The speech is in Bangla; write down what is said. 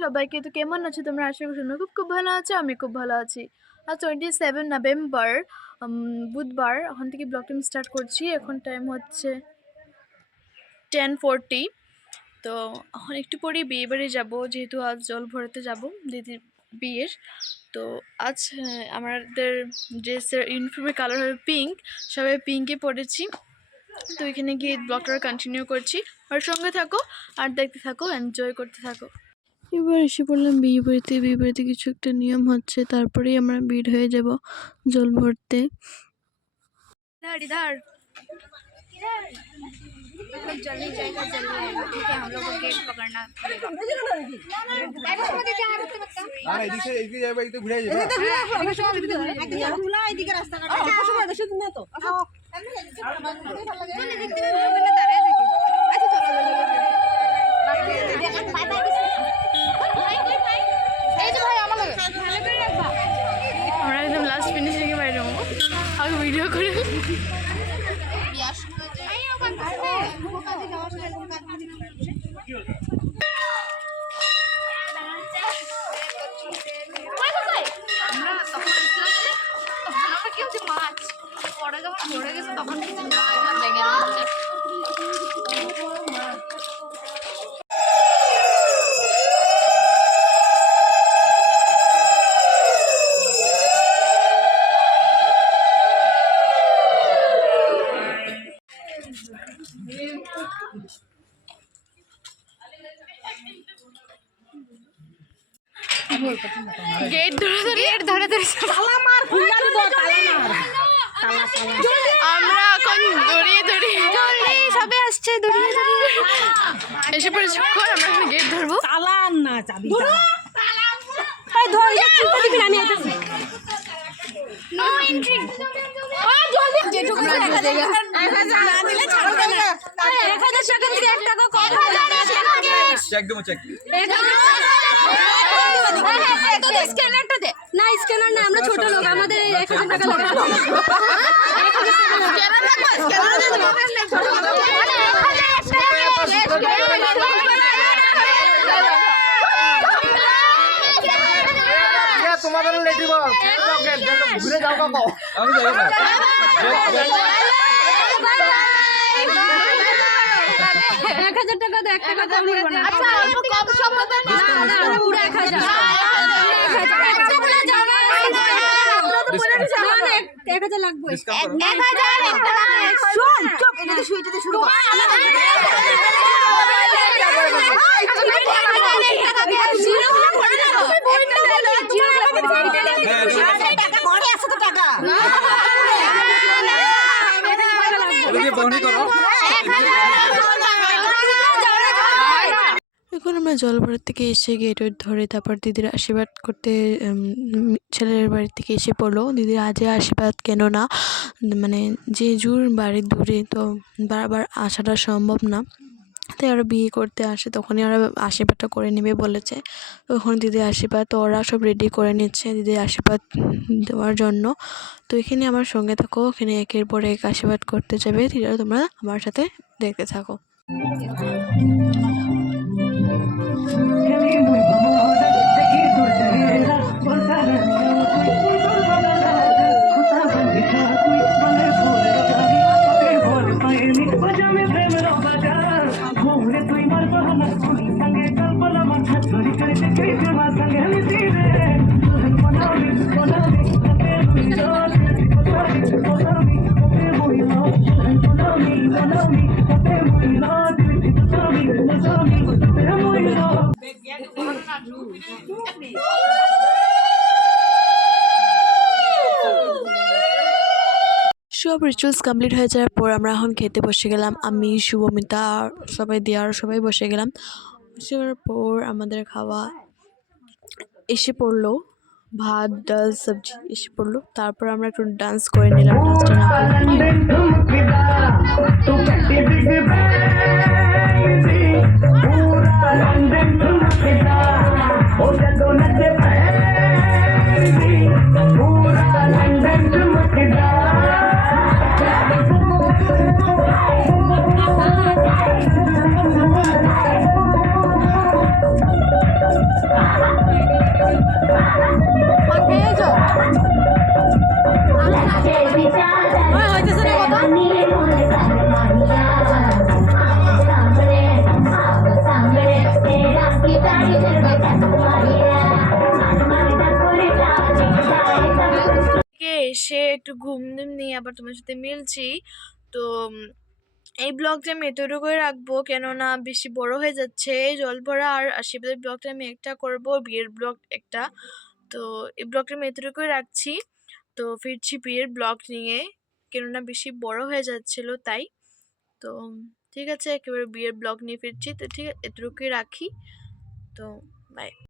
সবাইকে তো কেমন আছো তোমরা? আশা করি তোমরা খুব ভালো আছো। আমি খুব ভালো আছি। আজ 27 নভেম্বর বুধবার। এখন থেকে ব্লগটা আমি স্টার্ট করছি। এখন টাইম হচ্ছে 10:40। তো এখন একটু পরেই বিয়ে বাড়ি যাবো, যেহেতু আজ জল ভরাতে যাব দিদির বিয়ের। তো আজ আমাদের ড্রেসের ইউনিফর্মের কালার হবে পিঙ্ক, সবাই পিঙ্কে পরেছি। তো এখানে গিয়ে ব্লগটা কন্টিনিউ করছি। আর সঙ্গে থাকো আর দেখতে থাকো, এনজয় করতে থাকো। এবার এসে পড়লাম বিয়ে বাড়িতে কিছু একটা নিয়ম হচ্ছে, তারপরেই আমরা বের হয়ে যাব জল ভরতে। जल्दी जाएगा जल्दी आएगा, ठीक है। हम लोग को गेट पकड़ना पड़ेगा। আমরা একদম লাস্ট ফিনিশিংয়ে বাইরে হবো, আগে ভিডিও করে। মাছ পরে যখন ধরে গেছে তখন গেট ধরে আমরা এখন দড়িয়ে সবে আসছে, এসে পড়েছি। আমরা এখন গেট ধরবো। স্ক্যানার না, আমরা ছোট লোক, আমাদের 1000 টাকা লাগবে। তোমাদের লেটি বল ঘুরে যাও কাকো, আমি যাই না। 1000 টাকা দে, 1 টাকা কম করব না। আচ্ছা অল্প কম সম্ভব না, পুরো 1000। 1000 লাগবে। 1000 শুন, চুপ, এদিকে শুই যদি শুরু কর। এখন আমরা জল ভরার থেকে এসে গেট ধরে তারপর দিদির আশীর্বাদ করতে ছেলের বাড়ি থেকে এসে পড়লো। দিদির আজে আশীর্বাদ কেন না, মানে যে জোর বাড়ি দূরে, তো বারবার আসাটা সম্ভব না। তাই ওরা বিয়ে করতে আসে, তখনই ওরা আশীর্বাদটা করে নেবে বলেছে। তখন দিদির আশীর্বাদ, তো ওরা সব রেডি করে নিচ্ছে দিদির আশীর্বাদ দেওয়ার জন্য। তো এখানে আমার সঙ্গে থাকো, এখানে একের পর এক আশীর্বাদ করতে যাবে। তোমরা আমার সাথে দেখতে থাকো। সব রিচুয়ালস কমপ্লিট হয়ে যাওয়ার পর আমরা এখন খেতে বসে গেলাম। আমি, শুভমিতা, সবাই দেওয়ার সবাই বসে গেলাম। বসে যাওয়ার পর আমাদের খাওয়া এসে পড়লো, ভাত ডাল সবজি এসে পড়লো। তারপর আমরা একটু ডান্স করে নিলাম। ডান্সটা না একটু ঘুম নিয়ে আবার তোমার সাথে মিলছি। তো এই ব্লগটা আমি এতটুকুই রাখবো, কেননা বেশি বড় হয়ে যাচ্ছে। জলভরা আর আশীর্বাদের ব্লগটা আমি একটা করব, বিয়ের ব্লগ একটা। তো এই ব্লগটা আমি এতটুকুই রাখছি। তো ফিরছি বিয়ের ব্লগ নিয়ে, কেননা বেশি বড় হয়ে যাচ্ছিল তাই। তো ঠিক আছে, একেবারে বিয়ের ব্লগ নিয়ে ফিরছি। তো ঠিক আছে, এতটুকুই রাখি। তো বাই।